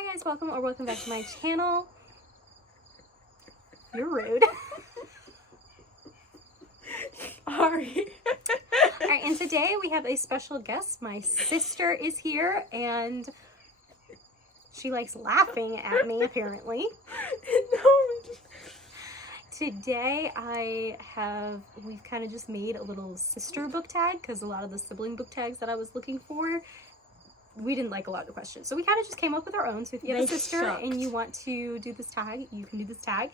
Hi guys, welcome back to my channel. You're rude. Sorry. Alright, and today we have a special guest. My sister is here and she likes laughing at me apparently. No. Today we've kind of just made a little sister book tag because a lot of the sibling book tags that I was looking for, we didn't like a lot of the questions. So we kind of just came up with our own. So if you have a sister and you want to do this tag, you can do this tag.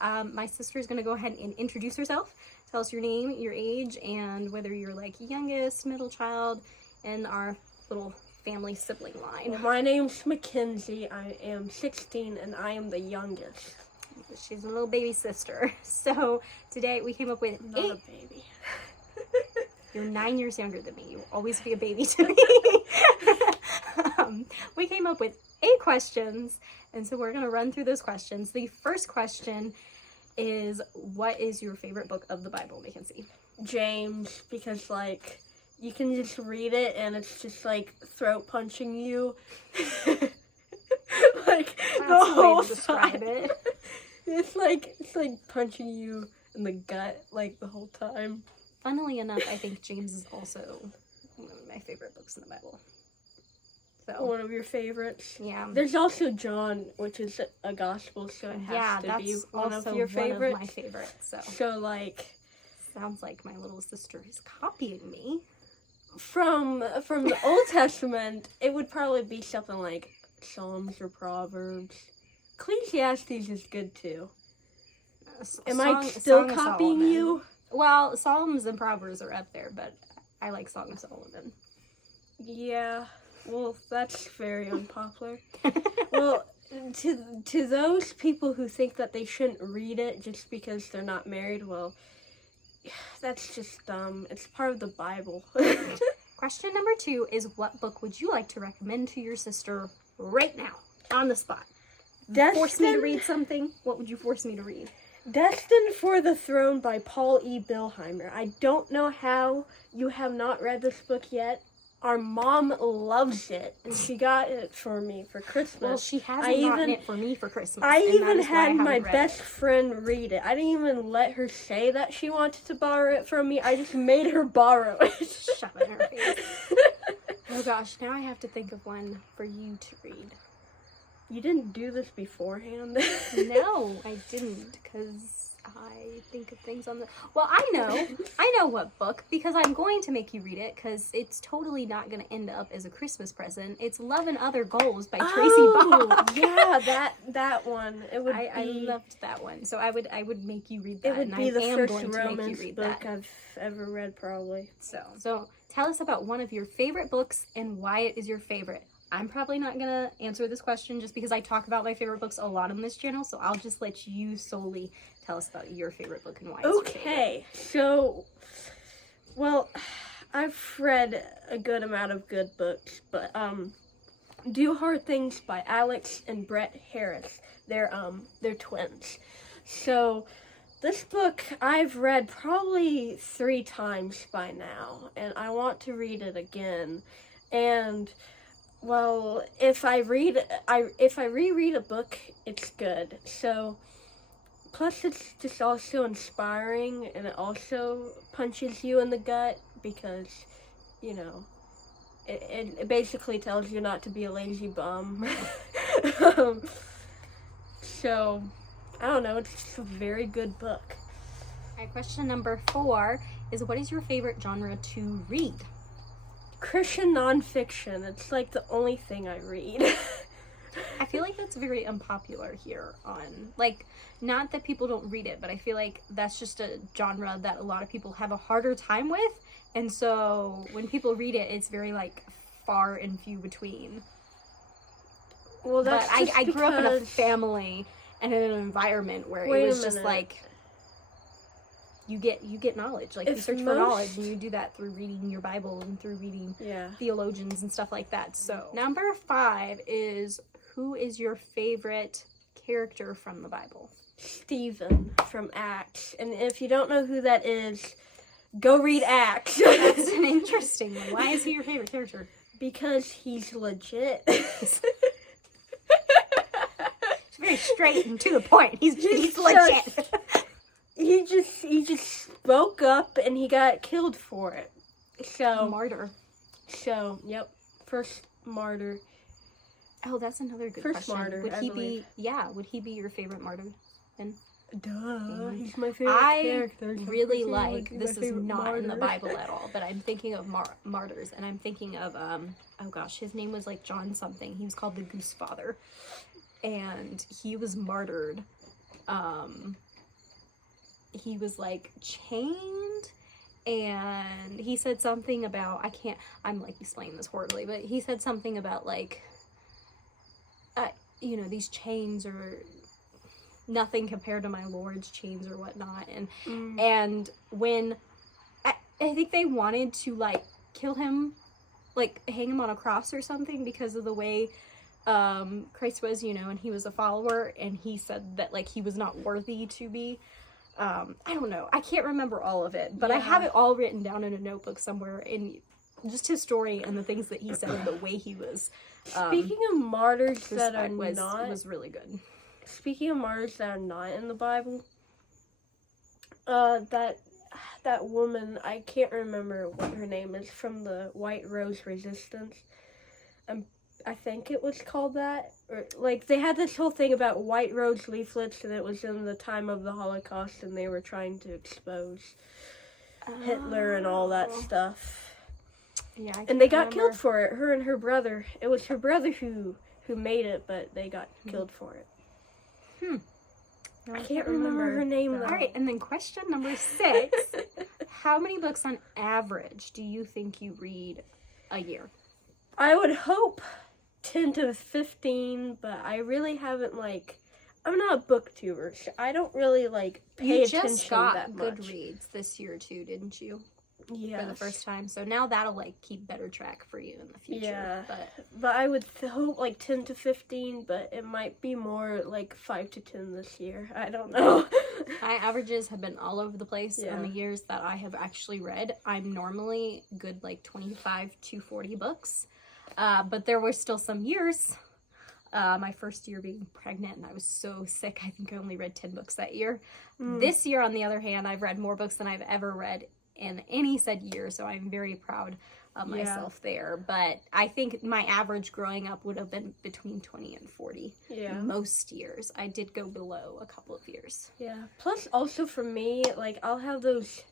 My sister is going to go ahead and introduce herself. Tell us your name, your age, and whether you're like youngest, middle child, in our little family sibling line. Well, my name's McKenzie. I am 16 and I am the youngest. She's a little baby sister. So today we came up with Not a baby. You're 9 years younger than me. You'll always be a baby to me. We came up with 8 questions, and so we're going to run through those questions. The first question is, what is your favorite book of the Bible, McKenzie? James, because like you can just read it and it's just like throat punching you. Like the whole describe it. It's like punching you in the gut like the whole time. Funnily enough, I think James is also one of my favorite books in the Bible. So one of your favorites. Yeah. There's also John, which is a gospel, so it has to be one of your favorites. One of my favorites. So like, sounds like my little sister is copying me. From the Old Testament, it would probably be something like Psalms or Proverbs. Ecclesiastes is good too. Am I still copying you? Well, Psalms and Proverbs are up there, but I like Song of Solomon. Yeah, well, that's very unpopular. Well, to those people who think that they shouldn't read it just because they're not married, well, that's just dumb. It's part of the Bible. Question number 2 is, what book would you like to recommend to your sister right now, on the spot? Force me to read something? What would you force me to read? Destined for the Throne by Paul E. Billheimer. I don't know how you have not read this book yet. Our mom loves it, and she got it for me for Christmas. Well, she hasn't gotten it for me for Christmas. I even had my best friend read it. I didn't even let her say that she wanted to borrow it from me. I just made her borrow it. Shove it in her face. Oh gosh, now I have to think of one for you to read. You didn't do this beforehand? No, I didn't, because I think of things on the... Well, I know what book, because I'm going to make you read it, because it's totally not going to end up as a Christmas present. It's Love and Other Goals by Tracy Bach. Yeah, that one. It would I loved that one, so I would make you read that. It would be the first romance book that. I've ever read, probably. So tell us about one of your favorite books and why it is your favorite. I'm probably not going to answer this question just because I talk about my favorite books a lot on this channel, so I'll just let you solely tell us about your favorite book and why it's your favorite. Okay, so, well, I've read a good amount of good books, but, Do Hard Things by Alex and Brett Harris. They're twins. So, this book I've read probably 3 times by now, and I want to read it again, and... well, if I reread a book, it's good. So, plus it's just also inspiring, and it also punches you in the gut because, you know, it basically tells you not to be a lazy bum. So, I don't know, it's just a very good book. Alright, question number 4 is, what is your favorite genre to read? Christian nonfiction. It's like the only thing I read. I feel like that's very unpopular here on, like, not that people don't read it, but I feel like that's just a genre that a lot of people have a harder time with, and so when people read it, it's very, like, far and few between. Well, that's but I grew up in a family and in an environment where it was just like, you get knowledge, like you search for knowledge, and you do that through reading your Bible and through reading theologians and stuff like that. So number 5 is, who is your favorite character from the Bible? Stephen from Acts. And if you don't know who that is, go read Acts. That's an interesting one. Why is he your favorite character? Because he's legit. very straight and to the point. He's He's legit. He just spoke up and he got killed for it. So Martyr. So, yep, first martyr. Oh, that's another good First question. martyr, Would I he believe. be? Yeah, would he be your favorite martyr? Then Duh, he's my favorite I character. really He's my like. This is favorite not in the martyr. Bible at all, but I'm thinking of martyrs, and I'm thinking of Oh gosh, his name was like John something. He was called the Goose Father, and he was martyred. He was like chained, and he said something about I'm like explaining this horribly, but he said something about like these chains are nothing compared to my Lord's chains or whatnot, and when I think they wanted to like kill him, like hang him on a cross or something, because of the way Christ was, and he was a follower, and he said that like he was not worthy to be. I don't know. I can't remember all of it, but I have it all written down in a notebook somewhere, in just his story and the things that he said and the way he was. Speaking of martyrs that are was really good. Speaking of martyrs that are not in the Bible, that woman, I can't remember what her name is, from the White Rose Resistance. I think it was called that. Or, like, they had this whole thing about White Rose leaflets, and it was in the time of the Holocaust, and they were trying to expose Hitler and all that stuff. Yeah, and they got killed for it. Her and her brother. It was her brother who made it, but they got killed for it. I can't remember her name though. All right, and then question number 6: how many books on average do you think you read a year? I would hope 10 to 15, but I really haven't I'm not a booktuber, so I don't really pay attention You just got that much. Goodreads this year too, didn't you? Yeah. For the first time, so now that'll keep better track for you in the future. Yeah, but I would hope 10 to 15, but it might be more 5 to 10 this year. I don't know. My averages have been all over the place in the years that I have actually read. I'm normally good 25 to 40 books, but there were still some years. My first year being pregnant, and I was so sick, I think I only read 10 books that year. This year, on the other hand, I've read more books than I've ever read in any said year, so I'm very proud of myself there. But I think my average growing up would have been between 20 and 40 most years. I did go below a couple of years. Yeah. Plus, also for me, I'll have those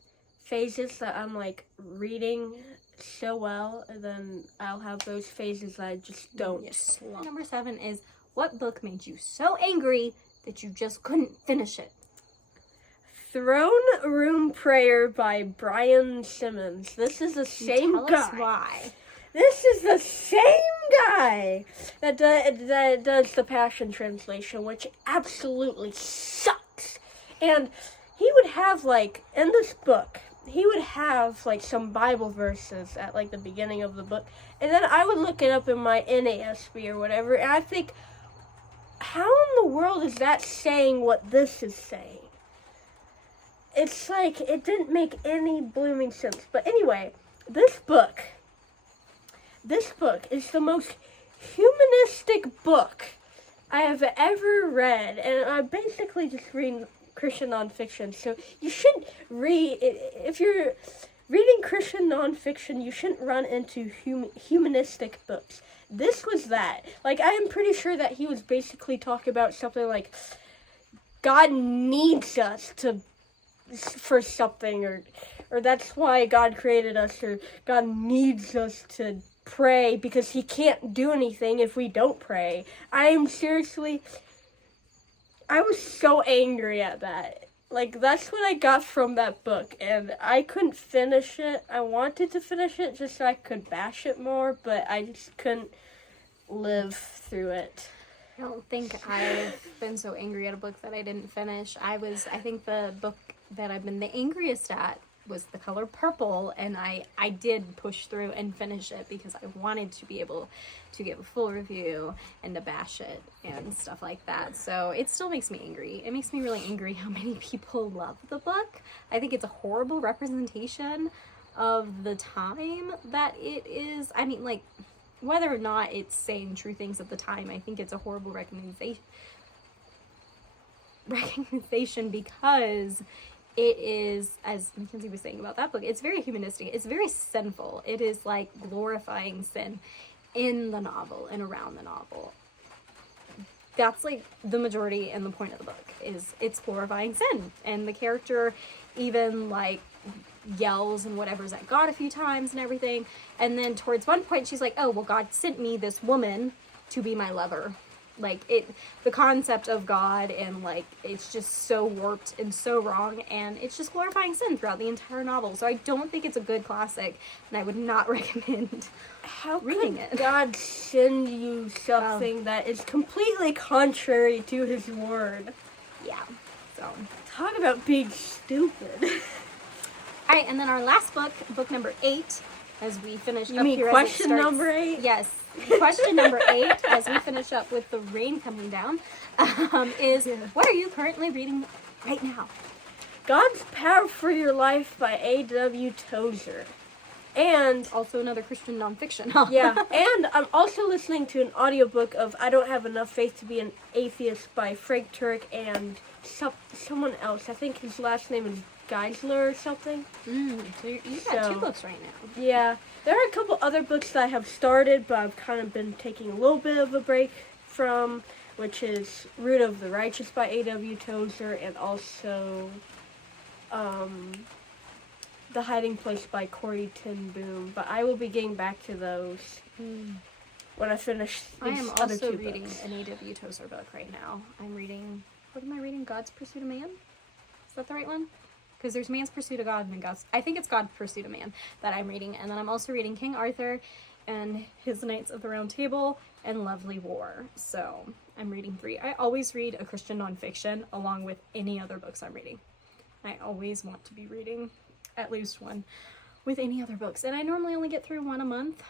phases that I'm reading so well, and then I'll have those phases that I just don't. Yes. Number 7 is, what book made you so angry that you just couldn't finish it? Throne Room Prayer by Brian Simmons. This is the same Tell guy. us why. This is the same guy that does the Passion Translation, which absolutely sucks. And he would have in this book, he would have some Bible verses at the beginning of the book, and then I would look it up in my NASB or whatever, and I think, how in the world is that saying what this is saying? It's it didn't make any blooming sense. But anyway, this book is the most humanistic book I have ever read, and I basically just read Christian nonfiction. So you shouldn't read, if you're reading Christian nonfiction, you shouldn't run into humanistic books. This was that. I am pretty sure that he was basically talking about something God needs us for something, or that's why God created us, or God needs us to pray because he can't do anything if we don't pray. I was so angry at that. That's what I got from that book, and I couldn't finish it. I wanted to finish it just so I could bash it more, but I just couldn't live through it. I don't think I've been so angry at a book that I didn't finish. I think the book that I've been the angriest at was The Color Purple, and I did push through and finish it because I wanted to be able to give a full review and to bash it and stuff like that. So it still makes me angry. It makes me really angry how many people love the book. I think it's a horrible representation of the time that it is. I mean, whether or not it's saying true things at the time, I think it's a horrible recommendation because it is, as McKenzie was saying about that book, it's very humanistic. It's very sinful. It is like glorifying sin in the novel and around the novel. That's like the majority and the point of the book is it's glorifying sin. And the character even like yells and whatever's at God a few times and everything. And then towards one point she's like, oh, well, God sent me this woman to be my lover. Like the concept of God and like, it's just so warped and so wrong. And it's just glorifying sin throughout the entire novel. So I don't think it's a good classic and I would not recommend reading it. God send you something that is completely contrary to his word? Yeah. So talk about being stupid. All right, and then our last book, book number 8, as we finish you up mean here. Question number 8? Yes, question number 8, as we finish up with the rain coming down, is what are you currently reading right now? God's Power for Your Life by A.W. Tozer. And also another Christian nonfiction. Yeah, and I'm also listening to an audiobook of I Don't Have Enough Faith to Be an Atheist by Frank Turek and someone else. I think his last name is Geisler or something. So you got 2 books right now. Yeah. There are a couple other books that I have started, but I've kind of been taking a little bit of a break from, which is Root of the Righteous by A.W. Tozer and also The Hiding Place by Corrie ten Boom. But I will be getting back to those when I finish I these am other also 2 reading books. an A.W. Tozer book right now. I'm reading, what am I reading? God's Pursuit of Man? Is that the right one? Because there's Man's Pursuit of God and then I think it's God's Pursuit of Man that I'm reading. And then I'm also reading King Arthur and His Knights of the Round Table and Lovely War. So I'm reading 3. I always read a Christian nonfiction along with any other books I'm reading. I always want to be reading at least one with any other books. And I normally only get through 1 a month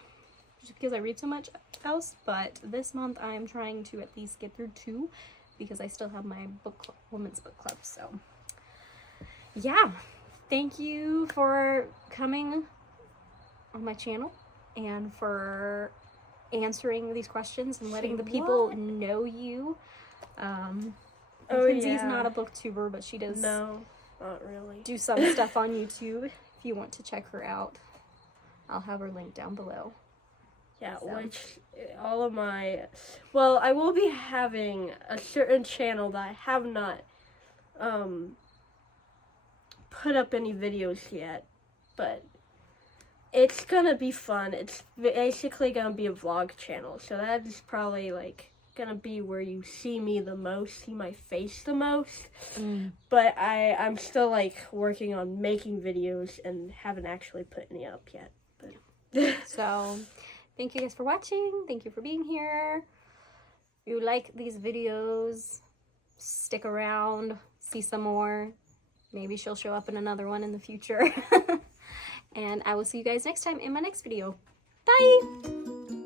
just because I read so much else. But this month I'm trying to at least get through 2 because I still have my women's book club. So yeah, thank you for coming on my channel and for answering these questions and letting the people know you. Mackenzie's not a booktuber, but she does No, not really. do some stuff on YouTube. If you want to check her out, I'll have her link down below. Yeah, So. which all of my... Well, I will be having a certain channel that I have not put up any videos yet, but it's gonna be fun. It's basically gonna be a vlog channel, so that is probably like gonna be where you see me the most, see my face the most. But I'm still like working on making videos and haven't actually put any up yet. But So thank you guys for watching. Thank you for being here. If you like these videos, stick around, see some more. Maybe she'll show up in another one in the future. And I will see you guys next time in my next video. Bye!